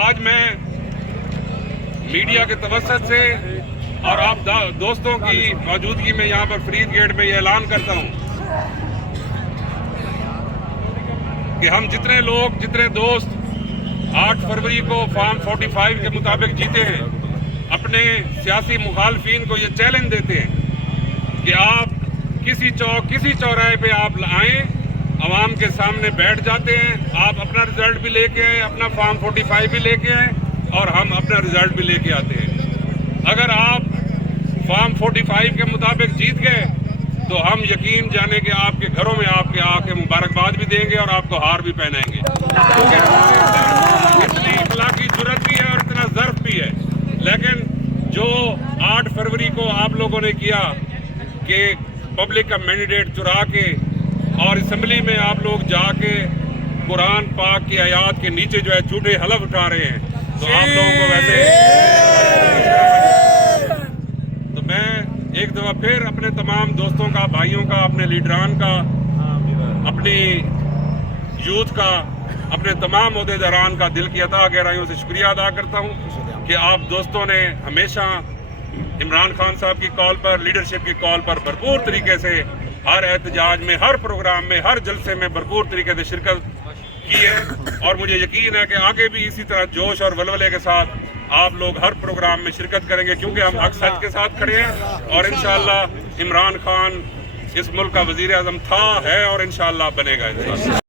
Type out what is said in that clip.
آج میں میڈیا کے توسط سے اور آپ دوستوں کی موجودگی میں یہاں پر فرید گیٹ میں یہ اعلان کرتا ہوں کہ ہم جتنے دوست 8 فروری کو فارم 45 کے مطابق جیتے ہیں، اپنے سیاسی مخالفین کو یہ چیلنج دیتے ہیں کہ آپ کسی چوراہے پہ آپ آئیں، عوام کے سامنے بیٹھ جاتے ہیں، آپ اپنا رزلٹ بھی لے کے آئیں، اپنا فارم 45 بھی لے کے آئیں اور ہم اپنا رزلٹ بھی لے کے آتے ہیں۔ اگر آپ فارم 45 کے مطابق جیت گئے تو ہم یقین جانے کہ آپ کے گھروں میں آپ کے آ کے مبارکباد بھی دیں گے اور آپ کو ہار بھی پہنائیں گے، کیونکہ اتنی اخلاقی جرأت بھی ہے اور اتنا ظرف بھی ہے۔ لیکن جو 8 فروری کو آپ لوگوں نے کیا کہ پبلک کا مینڈیٹ چرا کے اور اسمبلی میں آپ لوگ جا کے قرآن پاک کی آیات کے نیچے جو ہے جھوٹے حلف اٹھا رہے ہیں، تو آپ لوگوں کو ویسے تو میں ایک دفعہ پھر اپنے تمام دوستوں کا، بھائیوں کا، اپنے لیڈران کا، اپنی یوتھ کا، اپنے تمام عہدیداران کا دل کی عطا گہرائیوں سے شکریہ ادا کرتا ہوں کہ آپ دوستوں نے ہمیشہ عمران خان صاحب کی کال پر، لیڈرشپ کی کال پر بھرپور طریقے سے ہر احتجاج میں، ہر پروگرام میں، ہر جلسے میں بھرپور طریقے سے شرکت کی ہے، اور مجھے یقین ہے کہ آگے بھی اسی طرح جوش اور ولولے کے ساتھ آپ لوگ ہر پروگرام میں شرکت کریں گے، کیونکہ ہم حق سچ کے ساتھ کھڑے ہیں اور انشاءاللہ عمران خان اس ملک کا وزیر اعظم تھا، ہے اور انشاءاللہ بنے گا۔